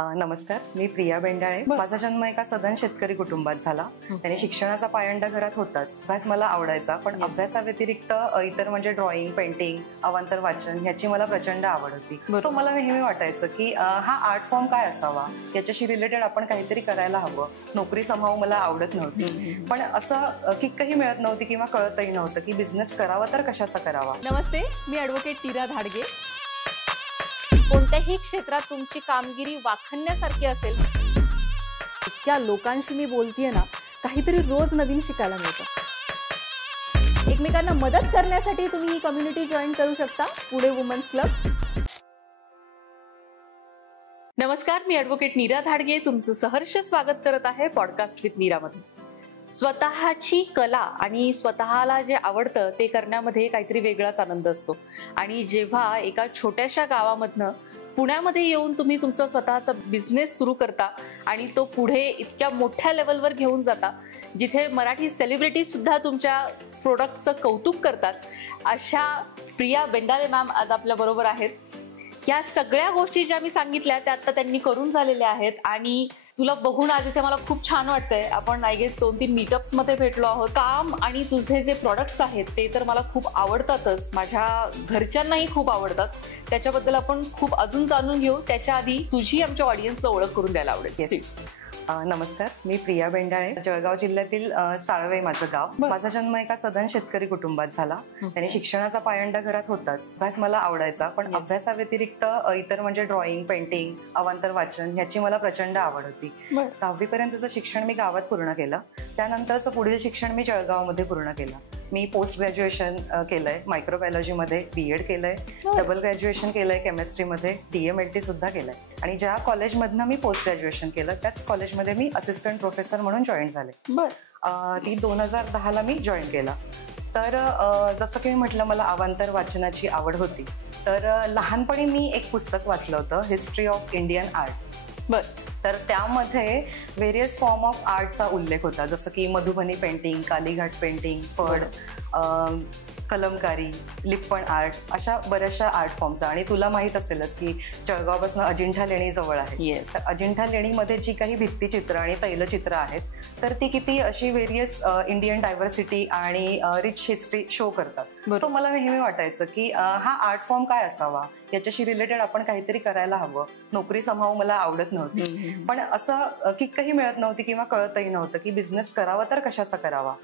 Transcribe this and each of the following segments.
नमस्कार, मी प्रिया बेंडाळे. माझा जन्म एका सधन शेतकरी कुटुंबात झाला. त्याने शिक्षणाचा पायंडा घरात होताच. अभ्यास मला आवडायचा, पण अभ्यासाव्यतिरिक्त इतर म्हणजे ड्रॉइंग, पेंटिंग, अवांतर वाचन ह्याची मला प्रचंड आवड होती. सो मला नेहमी वाटायचं की हा आर्ट फॉर्म काय असावा, याच्याशी रिलेटेड आपण काहीतरी करायला हवं. नोकरी समाव मला आवडत नव्हती, पण असं किकही मिळत नव्हती किंवा कळतही नव्हतं की बिझनेस करावा तर कशाचा करावा. नमस्ते, मी ॲडव्होकेट नीरा धाडगे. कोणत्याही क्षेत्रात तुमची कामगिरी वाखाणण्यासारखी असेल, इतक्या लोकांशी मी बोलतेय ना, काहीतरी रोज नवीन शिकायला मिळतं. एकमेकांना मदत करण्यासाठी तुम्ही ही कम्युनिटी जॉईन करू शकता, पुणे वुमन्स क्लब. नमस्कार, मी ॲडव्होकेट नीरा धाडगे तुमचं सहर्ष स्वागत करत आहे पॉडकास्ट विथ नीरामध्ये. स्वतःची कला आणि स्वतःला जे आवडतं ते करण्यामध्ये काहीतरी वेगळाच आनंद असतो. आणि जेव्हा एका छोट्याशा गावामधनं पुण्यामध्ये येऊन तुम्ही तुमचा स्वतःचा बिझनेस सुरू करता आणि तो पुढे इतक्या मोठ्या लेवलवर घेऊन जाता, जिथे मराठी सेलिब्रिटीज सुद्धा तुमच्या प्रोडक्टचं कौतुक करतात, अशा प्रिया बेंडाळे मॅम आज आपल्या बरोबर आहेत. या सगळ्या गोष्टी ज्या मी सांगितल्या त्या आता त्यांनी करून झालेल्या आहेत आणि तुला बघून आज इथे मला खूप छान वाटतंय. आपण आय गेस 2-3 मीटअप्स मध्ये भेटलो आहोत. काम आणि तुझे जे प्रोडक्ट्स आहेत ते तर मला खूप आवडतातच, माझ्या घरच्यांनाही खूप आवडतात. त्याच्याबद्दल आपण खूप अजून जाणून घेऊ. त्याच्या आधी तुझी आमच्या ऑडियन्सला ओळख करून द्यायला आवडेल. नमस्कार, मी प्रिया बेंडाळे. जळगाव जिल्ह्यातील साळवे माझं गाव. माझा जन्म एका सधन शेतकरी कुटुंबात झाला. त्याने शिक्षणाचा पायंडा घरात होताच. अभ्यास मला आवडायचा, पण अभ्यासाव्यतिरिक्त इतर म्हणजे ड्रॉइंग, पेंटिंग, अवांतर वाचन ह्याची मला प्रचंड आवड होती. 10वी पर्यंतचं शिक्षण मी गावात पूर्ण केलं. त्यानंतरचं पुढील शिक्षण मी जळगावमध्ये पूर्ण केलं. मी पोस्ट ग्रॅज्युएशन केलंय मायक्रोबायोलॉजीमध्ये, BEd केलंय, डबल ग्रॅज्युएशन केलंय केमिस्ट्रीमध्ये, DMLT सुद्धा केलंय. आणि ज्या कॉलेजमधनं मी पोस्ट ग्रॅज्युएशन केलं त्याच कॉलेजमध्ये मी असिस्टंट प्रोफेसर म्हणून जॉईन झाले. ती 2010ला मी जॉईन केला. तर जसं की मी म्हटलं, मला अवांतर वाचनाची आवड होती. तर लहानपणी मी एक पुस्तक वाचलं होतं, हिस्ट्री ऑफ इंडियन आर्ट. तर त्यामध्ये व्हेरियस फॉर्म ऑफ आर्टचा उल्लेख होता, जसं की मधुबनी पेंटिंग, कालीघाट पेंटिंग, फड, कलमकारी, लिप्पण आर्ट, अशा बऱ्याचशा आर्ट फॉर्मचा. आणि तुला माहीत असेलच की जळगावपासून अजिंठा लेणी जवळ आहे. तर अजिंठा लेणीमध्ये जी काही भित्तीचित्र आणि तैलचित्र आहेत, तर ती किती अशी व्हेरियस इंडियन डायव्हर्सिटी आणि रिच हिस्ट्री शो करतात. सो मला नेहमी वाटायचं की हा आर्ट फॉर्म काय असावा, याच्याशी रिलेटेड आपण काहीतरी करायला हवं. नोकरी समाव मला आवडत नव्हती, पण असं किकही मिळत नव्हती किंवा कळतही नव्हतं की बिझनेस करावा तर कशाचा करावा.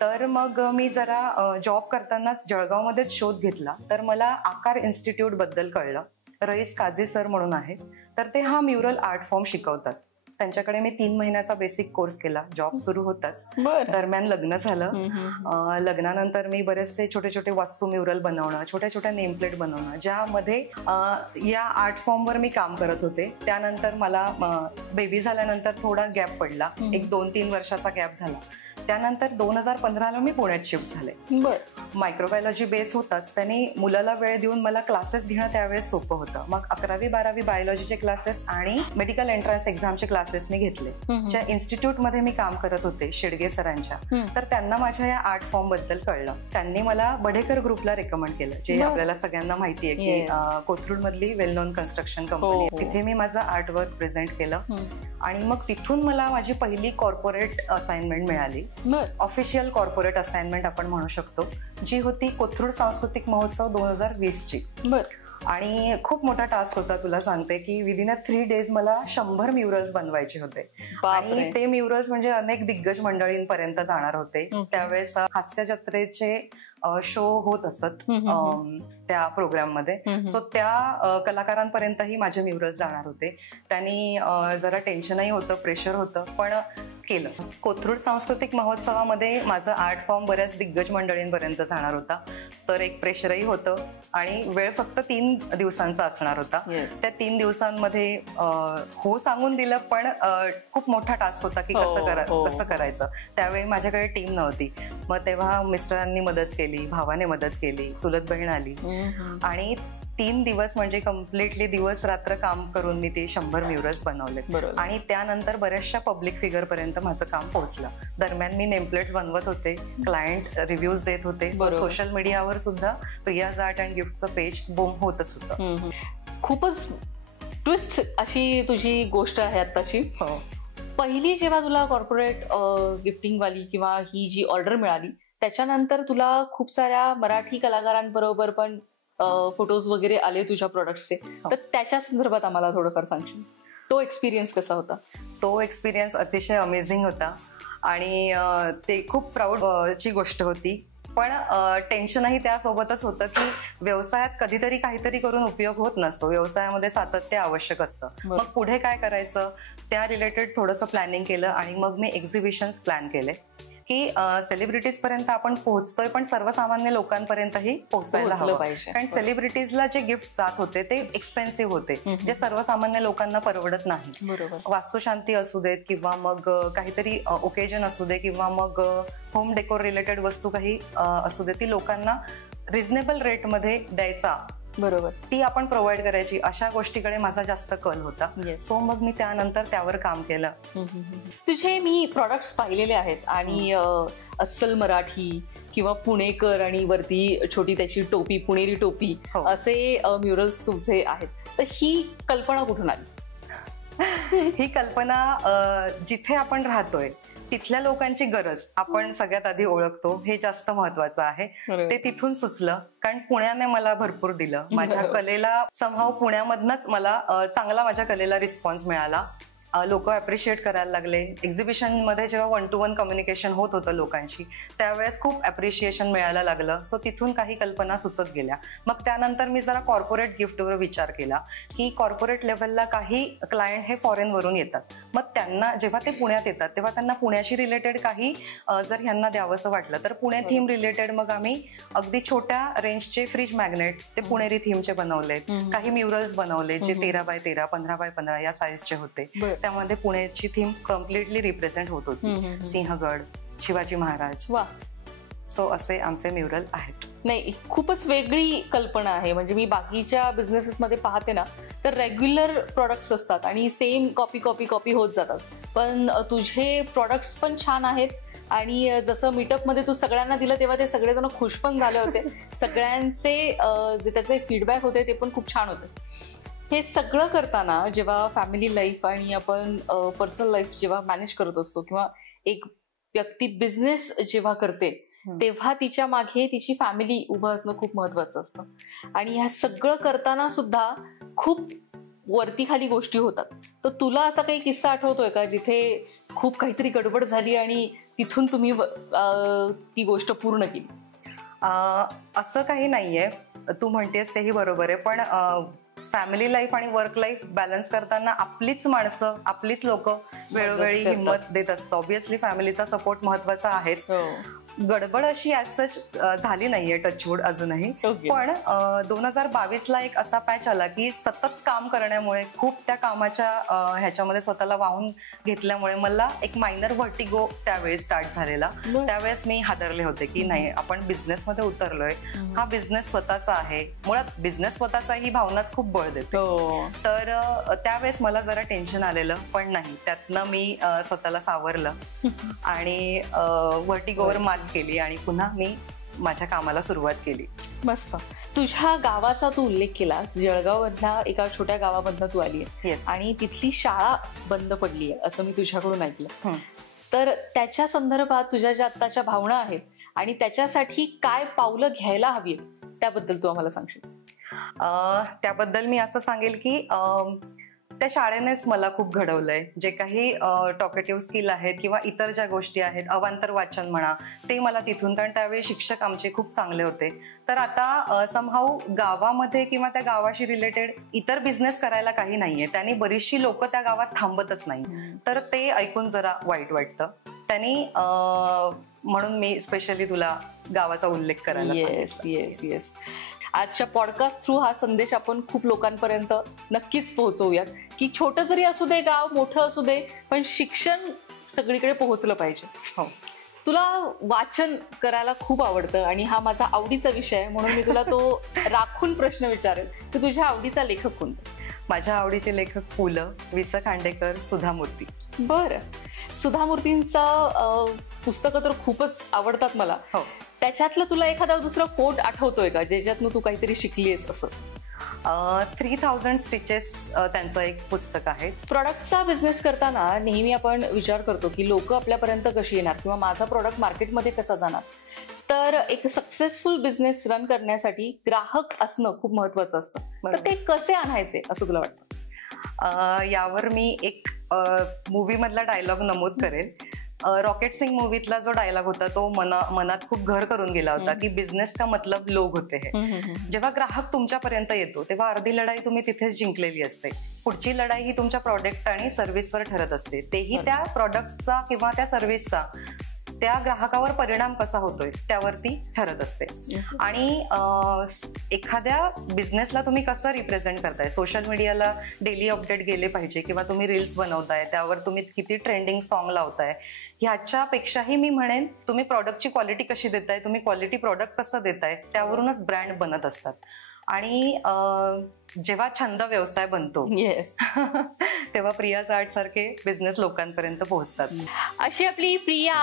तर मग मी जरा जॉब करतानाच जळगावमध्येच शोध घेतला. तर मला आकार इन्स्टिट्यूट बद्दल कळलं. रईस काझी सर म्हणून आहेत, तर ते हा म्युरल आर्ट फॉर्म शिकवतात. त्यांच्याकडे मी 3 महिन्याचा बेसिक कोर्स केला. जॉब सुरू होताच दरम्यान लग्न झालं. लग्नानंतर मी बरेचसे छोटे छोटे वास्तू म्युरल बनवणं, छोट्या छोट्या नेमप्लेट बनवणं, ज्यामध्ये या आर्ट फॉर्मवर मी काम करत होते. त्यानंतर मला बेबी झाल्यानंतर थोडा गॅप पडला, एक 2-3 वर्षाचा गॅप झाला. त्यानंतर 2015ला मी पुण्यात शिफ्ट झाले. मायक्रोबायोलॉजी बेस होताच, त्याने मुलाला वेळ देऊन मला क्लासेस घेणं त्यावेळेस सोपं होतं. मग 11वी-12वी बायोलॉजीचे क्लासेस आणि मेडिकल एंट्रन्स एक्झामचे क्लासेस मी घेतले. ज्या इन्स्टिट्यूटमध्ये मी काम करत होते शेडगे सरांच्या, तर त्यांना माझ्या या आर्ट फॉर्म बद्दल कळलं. त्यांनी मला बढेकर ग्रुपला रेकमेंड केलं, जे आपल्याला सगळ्यांना माहिती आहे की कोथरूड मधली वेल नोन कन्स्ट्रक्शन कंपनी. तिथे मी माझं आर्टवर्क प्रेझेंट केलं आणि मग तिथून मला माझी पहिली कॉर्पोरेट असाइनमेंट मिळाली. ऑफिशियल कॉर्पोरेट असाइनमेंट आपण म्हणू शकतो, जी होती कोथरूड सांस्कृतिक महोत्सव 2020ची. आणि खूप मोठा टास्क होता. तुला सांगते की विदिन 3 डेज मला 100 म्युरल्स बनवायचे होते. आणि ते म्युरल्स म्हणजे अनेक दिग्गज मंडळींपर्यंत जाणार होते. त्यावेळेस हास्य जत्रेचे शो होत असत त्या प्रोग्राम मध्ये. सो त्या कलाकारांपर्यंतही माझे म्युरल्स जाणार होते. त्यांनी जरा टेन्शनही होतं, प्रेशर होतं, पण केलं. कोथरूड सांस्कृतिक महोत्सवामध्ये माझं आर्ट फॉर्म बऱ्याच दिग्गज मंडळींपर्यंत जाणार होता. तर एक प्रेशरही होतं आणि वेळ फक्त 3 दिवसांचा असणार होता. त्या 3 दिवसांमध्ये हो सांगून दिलं, पण खूप मोठा टास्क होता की कसं करायचं. त्यावेळी माझ्याकडे टीम नव्हती. मग तेव्हा मिस्टरांनी मदत केली, भावाने मदत केली, चुलत बहीण आली आणि 3 दिवस म्हणजे कम्प्लिटली दिवस रात्र काम करून मी ते 100 म्युरल्स बनवले. आणि त्यानंतर बऱ्याचशा पब्लिक फिगर पर्यंत माझं काम पोहोचलं. दरम्यान मी नेमप्लेट्स बनवत होते, क्लायंट रिव्ह्यूज देत होते. सोशल मीडियावर सुद्धा प्रियाज आर्ट अँड गिफ्टचं पेज बूम होतच होतं. खूपच ट्विस्ट अशी तुझी गोष्ट आहे आताची. पहिली जेव्हा तुला कॉर्पोरेट गिफ्टिंग वाली किंवा ही जी ऑर्डर मिळाली त्याच्यानंतर तुला खूप साऱ्या मराठी कलाकारांबरोबर पण फोटोज वगैरे आले तुझ्या प्रोडक्ट्सचे, तर त्याच्या संदर्भात आम्हाला थोडंफार सांगशील? तो एक्सपिरियन्स कसा होता? तो एक्सपिरियन्स अतिशय अमेझिंग होता आणि ते खूप प्राऊडची गोष्ट होती. पण टेन्शनही त्यासोबतच होतं की व्यवसायात कधीतरी काहीतरी करून उपयोग होत नसतो. व्यवसायामध्ये सातत्य आवश्यक असतं. मग पुढे काय करायचं त्या रिलेटेड थोडंसं प्लॅनिंग केलं आणि मग मी एक्झिबिशन्स प्लॅन केले की सेलिब्रिटीज पर्यंत आपण पोहोचतोय पण सर्वसामान्य लोकांपर्यंतही पोहोचायला हवं. कारण सेलिब्रिटीजला जे गिफ्ट जात होते ते एक्सपेन्सिव्ह होते, जे सर्वसामान्य लोकांना परवडत नाही. वास्तुशांती असू देत किंवा मग काहीतरी ओकेजन असू दे किंवा मग होम डेकोर रिलेटेड वस्तू काही असू दे, ती लोकांना रिझनेबल रेटमध्ये द्यायचा, बरोबर, ती आपण प्रोव्हाइड करायची, अशा गोष्टीकडे माझा जास्त कल होता. सो मग मी त्यानंतर त्यावर काम केलं. तुझे मी प्रॉडक्ट्स पाहिलेले आहेत आणि अस्सल मराठी किंवा पुणेकर आणि वरती छोटी त्याची टोपी, पुणेरी टोपी, असे म्युरल्स तुमचे आहेत. तर ही कल्पना कुठून आली? ही कल्पना जिथे आपण राहतोय तिथल्या लोकांची गरज आपण सगळ्यात आधी ओळखतो, हे जास्त महत्वाचं आहे. ते तिथून सुचलं कारण पुण्याने मला भरपूर दिलं. माझ्या कलेला समहाव पुण्यामधनच मला चांगला माझ्या कलेला रिस्पॉन्स मिळाला. लोक अप्रिशिएट करायला लागले. एक्झिबिशनमध्ये जेव्हा 1-to-1 कम्युनिकेशन होत होतं लोकांशी त्यावेळेस खूप अप्रिशिएशन मिळायला लागलं. सो तिथून काही कल्पना सुचत गेल्या. मग त्यानंतर मी जरा कॉर्पोरेट गिफ्टवर विचार केला की कॉर्पोरेट लेवलला काही क्लायंट हे फॉरेनवरून येतात. मग त्यांना जेव्हा ते पुण्यात येतात तेव्हा त्यांना पुण्याशी रिलेटेड काही जर ह्यांना द्यावंसं वाटलं तर पुणे थीम रिलेटेड मग आम्ही अगदी छोट्या रेंजचे फ्रीज मॅग्नेट ते पुणेरी थीमचे बनवले. काही म्युरल्स बनवले जे 13x13, 15x15 या साईजचे होते. त्यामध्ये पुण्याची थीम कम्प्लिटली रिप्रेझेंट होत होती. सिंहगड, शिवाजी महाराज. वा. सो असे आमचे म्युरल आहेत. नाही, खूपच वेगळी कल्पना आहे. म्हणजे मी बाकीच्या बिझनेसेस मध्ये पाहते ना तर रेग्युलर प्रॉडक्ट्स असतात आणि सेम कॉपी होत जातात, पण तुझे प्रॉडक्ट्स पण छान आहेत. आणि जसं मीटअप मध्ये तू सगळ्यांना दिलं तेव्हा ते सगळेजण खुश पण झाले होते. सगळ्यांचे जे त्याचे फीडबॅक होते ते पण खूप छान होते. हे सगळं करताना जेव्हा फॅमिली लाईफ आणि आपण पर्सनल लाईफ जेव्हा मॅनेज करत असतो किंवा एक व्यक्ती बिझनेस जेव्हा करते तेव्हा तिच्या मागे तिची फॅमिली उभं असणं खूप महत्वाचं असतं. आणि ह्या सगळं करताना सुद्धा खूप वरती खाली गोष्टी होतात. तर तुला असा काही किस्सा आठवतोय का जिथे खूप काहीतरी गडबड झाली आणि तिथून तुम्ही ती गोष्ट पूर्ण केली? असं काही नाहीये. तू म्हणतेस तेही बरोबर आहे, पण फॅमिली लाईफ आणि वर्क लाईफ बॅलन्स करताना आपलीच माणसं, आपलीच लोक वेळोवेळी हिंमत देत असतात. ऑब्व्हियसली फॅमिलीचा सपोर्ट महत्वाचा आहेच. गडबड अशी ॲज सच झाली नाहीये, टचवूड अजूनही. पण 2022ला एक असा पॅच आला की सतत काम करण्यामुळे खूप त्या कामाच्या ह्याच्यामध्ये स्वतःला वाहून घेतल्यामुळे मला एक मायनर व्हर्टिगो त्यावेळेस स्टार्ट झालेला. त्यावेळेस मी हादरले होते की नाही, आपण बिझनेसमध्ये उतरलोय, हा बिझनेस स्वतःचा आहे. मुळात बिझनेस स्वतःचा ही भावनाच खूप बळ देते. तर त्यावेळेस मला जरा टेन्शन आलेलं, पण नाही, त्यातनं मी स्वतःला सावरलं आणि व्हर्टिगोवर मात केली आणि पुन्हा मी माझ्या कामाला सुरुवात केली. मस्त. तुझ्या गावाचा तू उल्लेख केलास. जळगाव मधल्या एका छोट्या गावामधनं तू आली आहे आणि तिथली शाळा बंद पडली आहे असं मी तुझ्याकडून ऐकलं. तर त्याच्या संदर्भात तुझ्या ज्या आत्ताच्या भावना आहेत आणि त्याच्यासाठी काय पावलं घ्यायला हवी त्याबद्दल तू आम्हाला सांगशील? त्याबद्दल मी असं सांगेल की त्या शाळेनेच मला खूप घडवलंय. जे काही टॉकेटिव्ह स्किल आहेत किंवा इतर ज्या गोष्टी आहेत, अवांतर वाचन म्हणा, ते मला तिथून, कारण त्यावेळी शिक्षक आमचे खूप चांगले होते. तर आता समहाऊ गावामध्ये किंवा त्या गावाशी रिलेटेड इतर बिझनेस करायला काही नाहीये. त्यांनी बरीचशी लोक त्या गावात थांबतच नाही. तर ते ऐकून जरा वाईट वाटतं. त्यांनी म्हणून मी स्पेशली तुला गावाचा उल्लेख करायला सांगितला. आजच्या पॉडकास्ट थ्रू हा संदेश आपण खूप लोकांपर्यंत नक्कीच पोहोचवूयात की छोटं जरी असू दे गाव, मोठं असू दे, पण शिक्षण सगळीकडे पोहोचलं पाहिजे. हो. तुला वाचन करायला खूप आवडतं आणि हा माझा आवडीचा विषय आहे, म्हणून मी तुला तो राखून प्रश्न विचारेल की तुझ्या आवडीचा लेखक कोणता? माझ्या आवडीचे लेखक पु ल, वि स खांडेकर, सुधा मूर्ती. बरं. सुधा मूर्तींचं पुस्तकं तर खूपच आवडतात मला. हो. त्याच्यातलं तुला एखादा दुसरा कोट आठवतोय का ज्याच्यातनं तू काहीतरी शिकलीयस असं? 3000 स्टिचेस त्यांचं एक पुस्तक आहे. प्रॉडक्टचा बिझनेस करताना नेहमी आपण विचार करतो की लोक आपल्यापर्यंत कशी येणार किंवा माझा प्रॉडक्ट मार्केटमध्ये कसा जाणार. तर एक सक्सेसफुल बिझनेस रन करण्यासाठी ग्राहक असणं खूप महत्वाचं असतं. तर ते कसे आणायचे असं तुला वाटतं? यावर मी एक मूवी मधला डायलॉग नमूद करेल. रॉकेट सिंग मूवीतला जो डायलॉग होता तो मनात खूप घर करून गेला होता की बिझनेस का मतलब लोग होते हैं. जेव्हा ग्राहक तुमच्यापर्यंत येतो तेव्हा अर्धी लढाई तुम्ही तिथेच जिंकलेली असते. पुढची लढाई ही तुमच्या प्रॉडक्ट आणि सर्व्हिसवर ठरत असते. तेही त्या प्रॉडक्टचा किंवा त्या सर्व्हिसचा त्या ग्राहकावर परिणाम कसा होतोय त्यावरती ठरत असते. आणि एखाद्या बिझनेसला तुम्ही कसं रिप्रेझेंट करताय, सोशल मीडियाला डेली अपडेट गेले पाहिजे किंवा तुम्ही रील्स बनवताय त्यावर तुम्ही किती ट्रेंडिंग सॉन्ग लावताय, ह्याच्यापेक्षाही मी म्हणेन तुम्ही प्रॉडक्टची क्वालिटी कशी देताय, तुम्ही क्वालिटी प्रॉडक्ट कसं देताय त्यावरूनच ब्रँड बनत असतात. आणि जेव्हा छंद व्यवसाय बनतो तेव्हा प्रियाज आर्ट सारखे बिझनेस लोकांपर्यंत पोहोचतात. अशी आपली प्रिया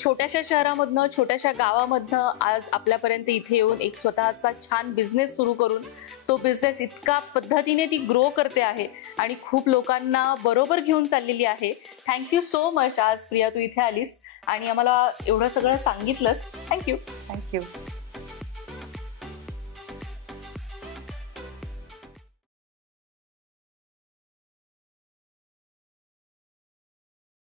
छोट्याशा शहरामधनं, छोट्याशा गावामधनं आज आपल्यापर्यंत इथे येऊन एक स्वतःचा छान बिझनेस सुरू करून तो बिझनेस इतका पद्धतीने ती ग्रो करते आहे आणि खूप लोकांना बरोबर घेऊन चाललेली आहे. थँक्यू सो मच आज प्रिया तू इथे आलीस आणि आम्हाला एवढं सगळं सांगितलंस. थँक्यू.